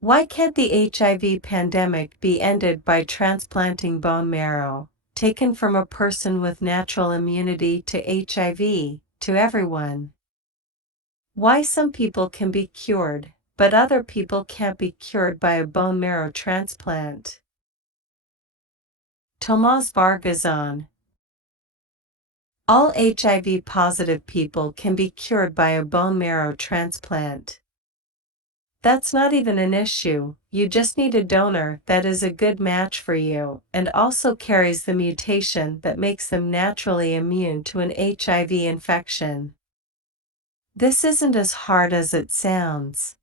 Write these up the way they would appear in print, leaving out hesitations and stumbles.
Why can't the HIV pandemic be ended by transplanting bone marrow, taken from a person with natural immunity to HIV, to everyone? Why some people can be cured, but other people can't be cured by a bone marrow transplant? Tomás Vargazon. All HIV-positive people can be cured by a bone marrow transplant. That's not even an issue, you just need a donor that is a good match for you, and also carries the mutation that makes them naturally immune to an HIV infection. This isn't as hard as it sounds.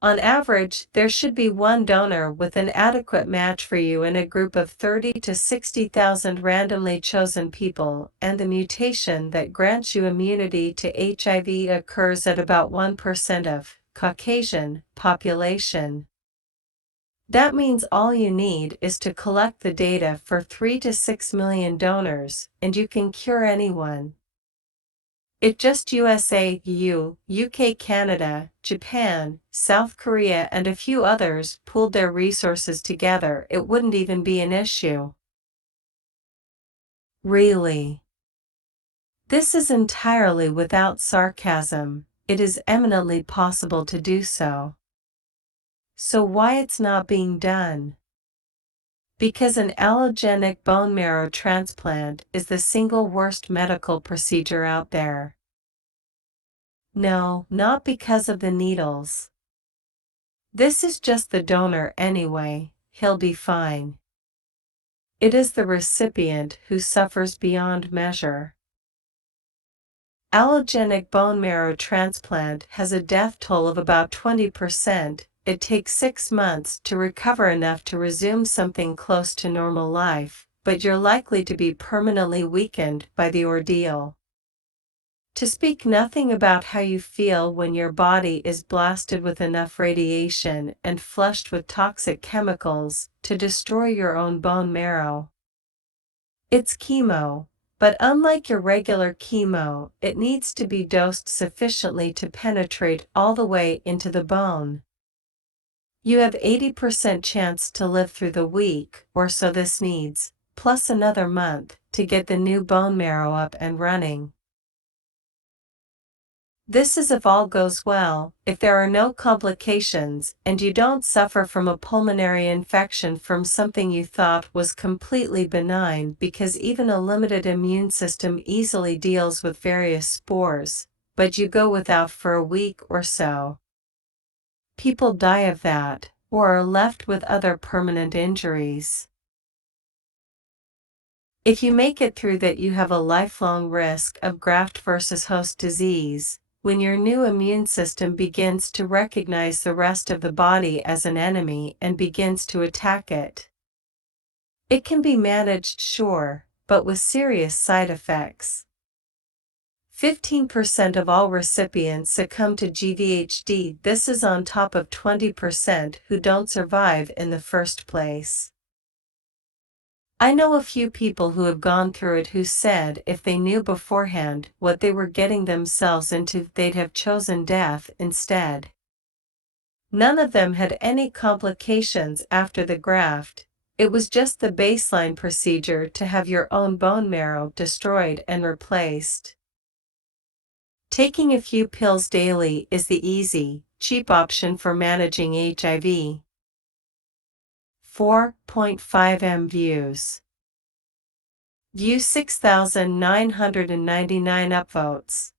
On average, there should be one donor with an adequate match for you in a group of 30 to 60,000 randomly chosen people, and the mutation that grants you immunity to HIV occurs at about 1% of Caucasian population. That means all you need is to collect the data for 3 to 6 million donors, and you can cure anyone. If just USA, EU, UK, Canada, Japan, South Korea and a few others pooled their resources together, it wouldn't even be an issue. Really? This is entirely without sarcasm. It is eminently possible to do so. So why it's not being done? Because an allogenic bone marrow transplant is the single worst medical procedure out there. No, not because of the needles. This is just the donor anyway, he'll be fine. It is the recipient who suffers beyond measure. Allogenic bone marrow transplant has a death toll of about 20%. It takes 6 months to recover enough to resume something close to normal life, but you're likely to be permanently weakened by the ordeal. To speak nothing about how you feel when your body is blasted with enough radiation and flushed with toxic chemicals to destroy your own bone marrow. It's chemo, but unlike your regular chemo, it needs to be dosed sufficiently to penetrate all the way into the bone. You have 80% chance to live through the week or so this needs, plus another month, to get the new bone marrow up and running. This is if all goes well, if there are no complications, and you don't suffer from a pulmonary infection from something you thought was completely benign, because even a limited immune system easily deals with various spores, but you go without for a week or so. People die of that, or are left with other permanent injuries. If you make it through that, you have a lifelong risk of graft versus host disease, when your new immune system begins to recognize the rest of the body as an enemy and begins to attack it. It can be managed, sure, but with serious side effects. 15% of all recipients succumb to GVHD. This is on top of 20% who don't survive in the first place. I know a few people who have gone through it who said if they knew beforehand what they were getting themselves into, they'd have chosen death instead. None of them had any complications after the graft. It was just the baseline procedure to have your own bone marrow destroyed and replaced. Taking a few pills daily is the easy, cheap option for managing HIV. 4.5 M views. View 6,999 upvotes.